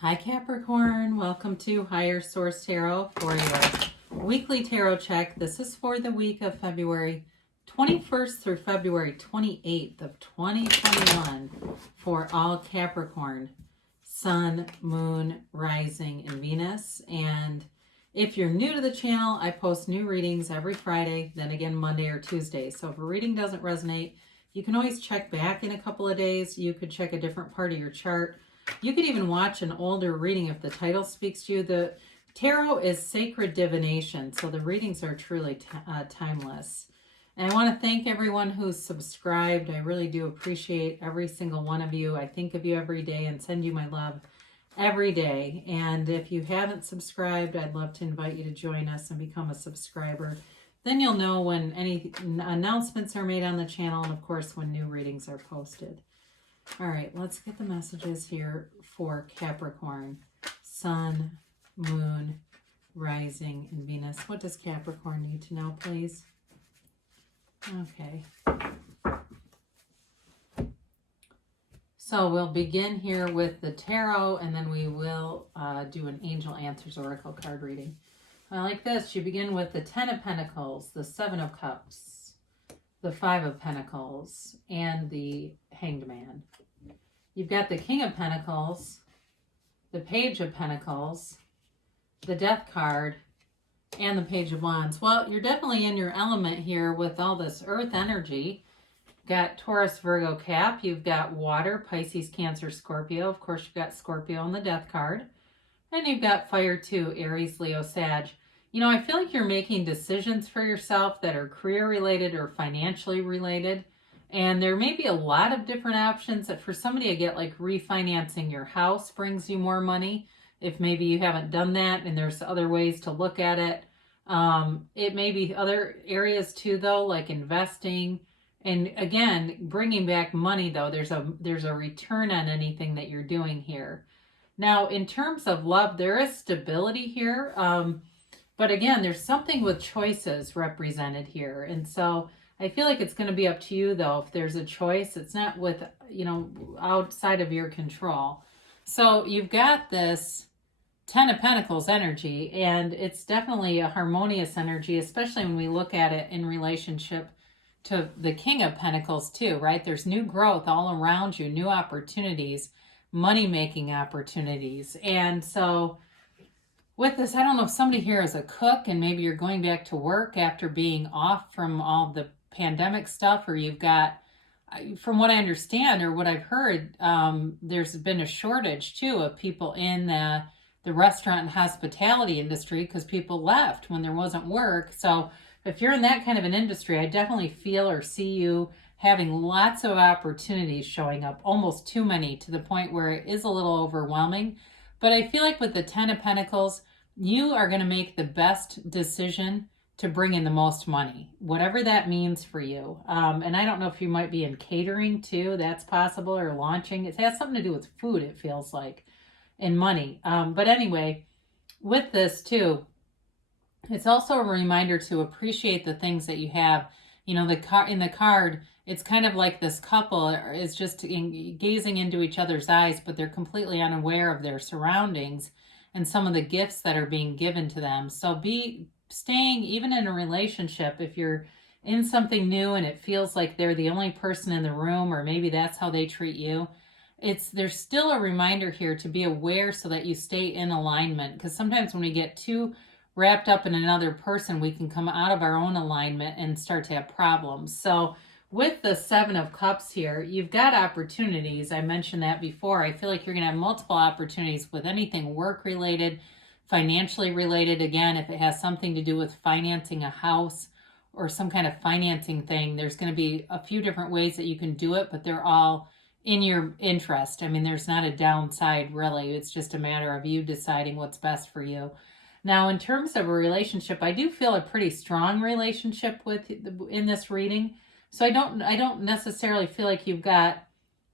Hi Capricorn, welcome to Higher Source Tarot for your weekly tarot check. This is for the week of February 21st through February 28th of 2021 for all Capricorn, Sun, Moon, Rising, and Venus. And if you're new to the channel, I post new readings every Friday, then again Monday or Tuesday. So if a reading doesn't resonate, you can always check back in a couple of days. You could check a different part of your chart. You could even watch an older reading if the title speaks to you. The tarot is sacred divination, so the readings are truly timeless. And I want to thank everyone who's subscribed. I really do appreciate every single one of you. I think of you every day and send you my love every day. And if you haven't subscribed, I'd love to invite you to join us and become a subscriber. Then you'll know when any announcements are made on the channel and, of course, when new readings are posted. All right, let's get the messages here for Capricorn, Sun, Moon, Rising, and Venus. What does Capricorn need to know, please? Okay. So we'll begin here with the tarot, and then we will do an Angel Answers Oracle card reading. Like this, you begin with the Ten of Pentacles, the Seven of Cups, the Five of Pentacles, and the Hanged Man. You've got the King of Pentacles, the Page of Pentacles, the Death card, and the Page of Wands. Well, you're definitely in your element here with all this earth energy. You've got Taurus, Virgo, Cap. You've got water, Pisces, Cancer, Scorpio. Of course, you've got Scorpio on the Death card. And you've got fire too, Aries, Leo, Sag. You know, I feel like you're making decisions for yourself that are career related or financially related. And there may be a lot of different options that for somebody I get like refinancing your house brings you more money. If maybe you haven't done that and there's other ways to look at it. It may be other areas too though, like investing. And again, bringing back money though, there's a return on anything that you're doing here. Now, in terms of love, there is stability here. But again, there's something with choices represented here. And so I feel like it's going to be up to you, though, if there's a choice. It's not with, outside of your control. So you've got this Ten of Pentacles energy, and it's definitely a harmonious energy, especially when we look at it in relationship to the King of Pentacles, too, right? There's new growth all around you, new opportunities, money-making opportunities. And so with this, I don't know if somebody here is a cook and maybe you're going back to work after being off from all the pandemic stuff, or you've got, from what I understand or what I've heard, there's been a shortage too of people in the restaurant and hospitality industry because people left when there wasn't work. So if you're in that kind of an industry, I definitely feel or see you having lots of opportunities showing up, almost too many, to the point where it is a little overwhelming. But I feel like with the Ten of Pentacles, you are going to make the best decision to bring in the most money, whatever that means for you. And I don't know if you might be in catering too, that's possible, or launching. It has something to do with food, it feels like, and money. But anyway, with this too, it's also a reminder to appreciate the things that you have. You know, in the card, it's kind of like this couple is just gazing into each other's eyes, but they're completely unaware of their surroundings and some of the gifts that are being given to them. So staying even in a relationship, if you're in something new and it feels like they're the only person in the room, or maybe that's how they treat you, there's still a reminder here to be aware so that you stay in alignment. Because sometimes when we get too wrapped up in another person, we can come out of our own alignment and start to have problems. So with the Seven of Cups here, you've got opportunities. I mentioned that before. I feel like you're going to have multiple opportunities with anything work-related, financially related. Again, if it has something to do with financing a house or some kind of financing thing, there's going to be a few different ways that you can do it, but they're all in your interest. I mean, there's not a downside, really. It's just a matter of you deciding what's best for you. Now, in terms of a relationship, I do feel a pretty strong relationship in this reading. So I don't necessarily feel like you've got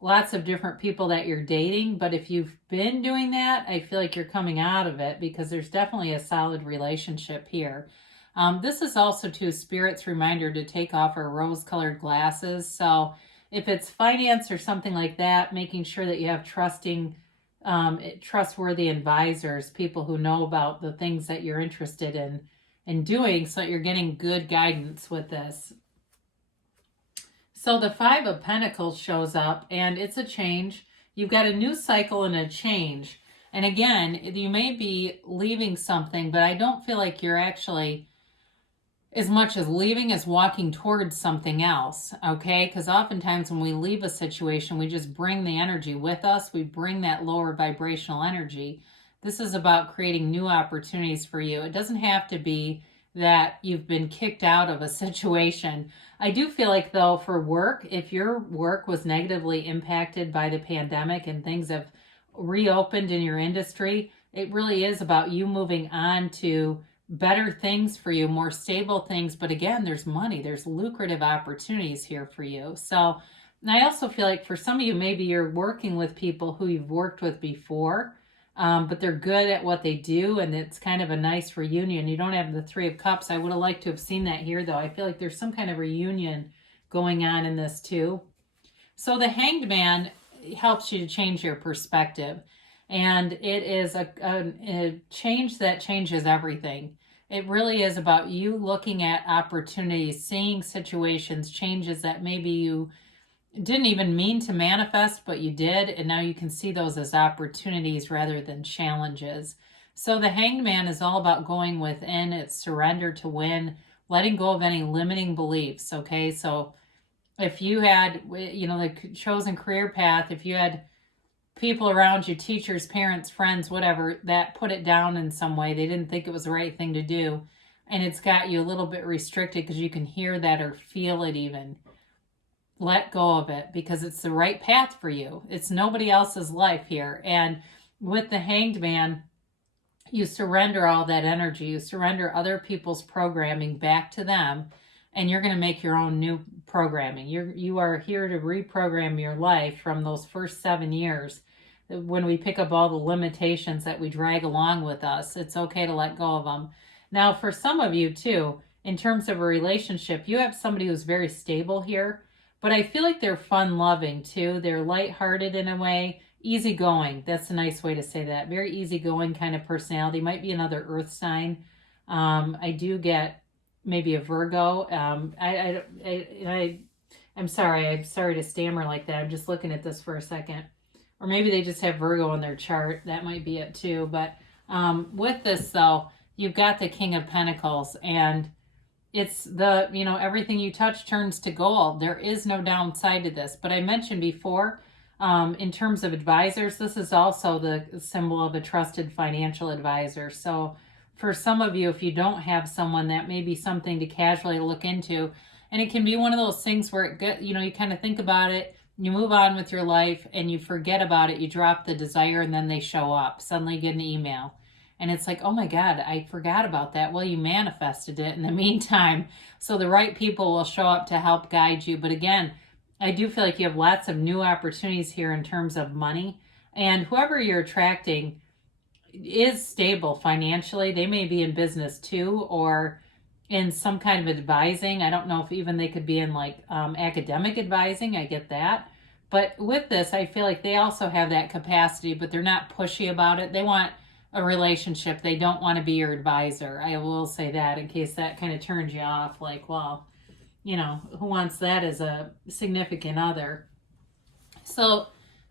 lots of different people that you're dating, but if you've been doing that, I feel like you're coming out of it because there's definitely a solid relationship here. This is also, too, Spirit's reminder to take off our rose-colored glasses. So if it's finance or something like that, making sure that you have trusting trustworthy advisors, people who know about the things that you're interested in doing, so that you're getting good guidance with this. So the Five of Pentacles shows up, and it's a change. You've got a new cycle and a change. And again, you may be leaving something, but I don't feel like you're actually as much as leaving as walking towards something else, okay? Because oftentimes when we leave a situation, we just bring the energy with us. We bring that lower vibrational energy. This is about creating new opportunities for you. It doesn't have to be that you've been kicked out of a situation. I do feel like, though, for work, if your work was negatively impacted by the pandemic and things have reopened in your industry, it really is about you moving on to better things for you, more stable things. But again, there's money, there's lucrative opportunities here for you. So, and I also feel like for some of you, maybe you're working with people who you've worked with before, but they're good at what they do, and it's kind of a nice reunion. You don't have the Three of Cups. I would have liked to have seen that here, though. I feel like there's some kind of reunion going on in this too. So the Hanged Man helps you to change your perspective, and it is a change that changes everything. It really is about you looking at opportunities, seeing situations, changes that maybe you didn't even mean to manifest, but you did, and now you can see those as opportunities rather than challenges. So the Hanged Man is all about going within. It's surrender to win, letting go of any limiting beliefs, okay? So if you had, the chosen career path, if you had people around you, teachers, parents, friends, whatever, that put it down in some way, they didn't think it was the right thing to do, and it's got you a little bit restricted because you can hear that or feel it even. Let go of it, because it's the right path for you. It's nobody else's life here. And with the Hanged Man, you surrender all that energy. You surrender other people's programming back to them, and you're going to make your own new programming. You are here to reprogram your life from those first 7 years. When we pick up all the limitations that we drag along with us, it's okay to let go of them. Now, for some of you too, in terms of a relationship, you have somebody who's very stable here, but I feel like they're fun-loving too. They're lighthearted in a way, easygoing. That's a nice way to say that. Very easygoing kind of personality. Might be another earth sign. I do get maybe a Virgo. I'm sorry to stammer like that. I'm just looking at this for a second. Or maybe they just have Virgo in their chart. That might be it too. But with this though, you've got the King of Pentacles, and it's the, everything you touch turns to gold. There is no downside to this. But I mentioned before, in terms of advisors, this is also the symbol of a trusted financial advisor. So for some of you, if you don't have someone, that may be something to casually look into. And it can be one of those things where you kind of think about it, you move on with your life, and you forget about it. You drop the desire, and then they show up. Suddenly you get an email. And it's like, oh my God, I forgot about that. Well, you manifested it in the meantime. So the right people will show up to help guide you. But again, I do feel like you have lots of new opportunities here in terms of money. And whoever you're attracting is stable financially. They may be in business too, or in some kind of advising. I don't know if even they could be in academic advising. I get that. But with this, I feel like they also have that capacity, but they're not pushy about it. They want a relationship. They don't want to be your advisor. I will say that in case that kind of turns you off. Like, well, who wants that as a significant other? So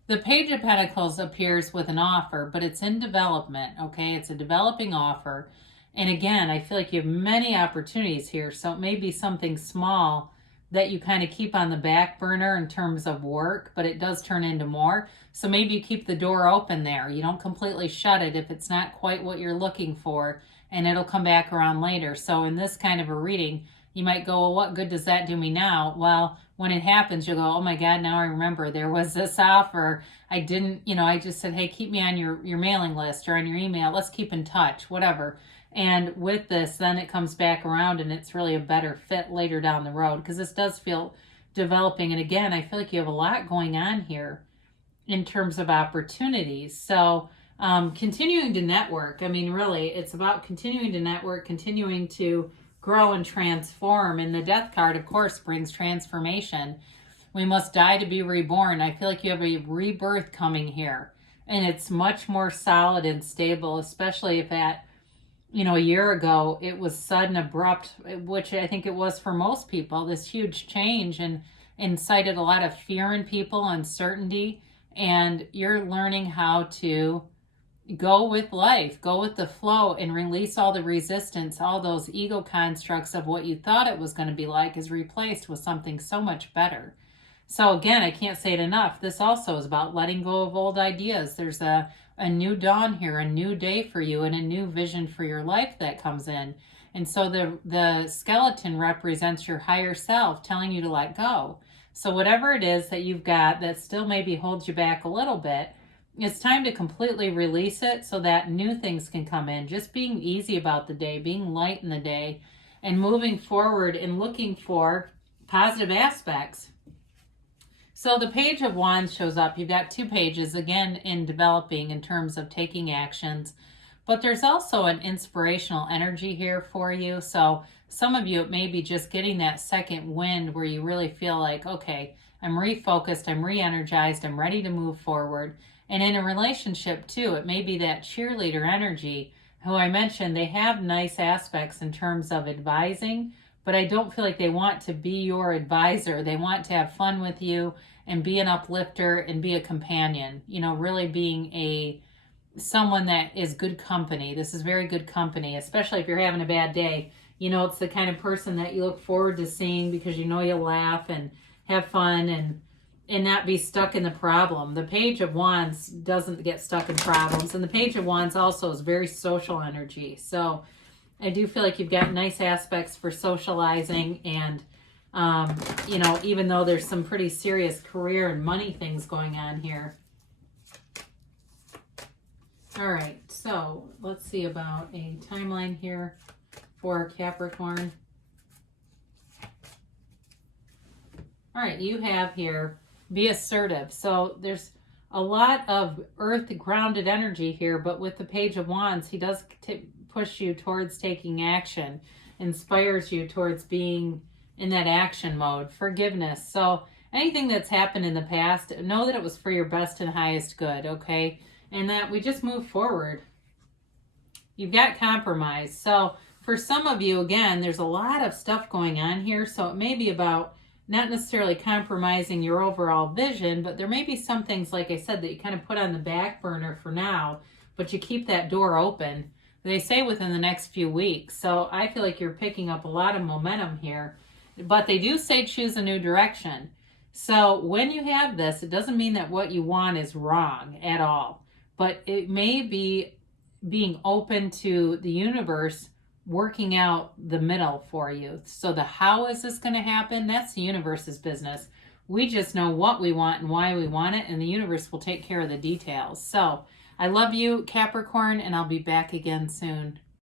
the Page of Pentacles appears with an offer, but it's in development, okay? It's a developing offer. And again, I feel like you have many opportunities here. So it may be something small that you kind of keep on the back burner in terms of work, but it does turn into more. So maybe you keep the door open there. You don't completely shut it if it's not quite what you're looking for, and it'll come back around later. So in this kind of a reading, you might go, well, what good does that do me now? Well, when it happens, you'll go, oh my God, now I remember there was this offer. I didn't, I just said, hey, keep me on your mailing list or on your email. Let's keep in touch, whatever. And with this, then it comes back around, and it's really a better fit later down the road, because this does feel developing. And again, I feel like you have a lot going on here in terms of opportunities. So continuing to network, really, it's about continuing to network, continuing to grow and transform. And the Death card, of course, brings transformation. We must die to be reborn. I feel like you have a rebirth coming here. and it's much more solid and stable, especially if at, a year ago it was sudden, abrupt, which I think it was for most people, this huge change, and incited a lot of fear in people, uncertainty, and you're learning how to go with life, go with the flow, and release all the resistance. All those ego constructs of what you thought it was going to be like is replaced with something so much better. So again, I can't say it enough. This also is about letting go of old ideas. There's a new dawn here, a new day for you, and a new vision for your life that comes in. And so the skeleton represents your higher self telling you to let go. So whatever it is that you've got that still maybe holds you back a little bit, it's time to completely release it so that new things can come in. Just being easy about the day, being light in the day, and moving forward and looking for positive aspects. So the Page of Wands shows up. You've got 2 pages, again, in developing in terms of taking actions. But there's also an inspirational energy here for you. So some of you, it may be just getting that second wind where you really feel like, okay, I'm refocused, I'm re-energized, I'm ready to move forward. And in a relationship too, it may be that cheerleader energy, who I mentioned, they have nice aspects in terms of advising, but I don't feel like they want to be your advisor. They want to have fun with you and be an uplifter and be a companion, really being someone that is good company. This is very good company, especially if you're having a bad day. It's the kind of person that you look forward to seeing because you'll laugh and have fun and not be stuck in the problem. The Page of Wands doesn't get stuck in problems. And the Page of Wands also is very social energy. So I do feel like you've got nice aspects for socializing and, even though there's some pretty serious career and money things going on here. All right, so let's see about a timeline here for Capricorn. All right, you have here, be assertive. So there's a lot of earth grounded energy here, but with the Page of Wands, he does push you towards taking action, inspires you towards being in that action mode. Forgiveness. So anything that's happened in the past, know that it was for your best and highest good, okay? And that we just move forward. You've got compromise. So for some of you, again, there's a lot of stuff going on here, so it may be about not necessarily compromising your overall vision, but there may be some things, like I said, that you kind of put on the back burner for now, but you keep that door open. They say within the next few weeks. So I feel like you're picking up a lot of momentum here, but they do say choose a new direction. So when you have this, it doesn't mean that what you want is wrong at all, but it may be being open to the universe working out the middle for you. So the how is this going to happen? That's the universe's business. We just know what we want and why we want it, and the universe will take care of the details. So I love you, Capricorn, and I'll be back again soon.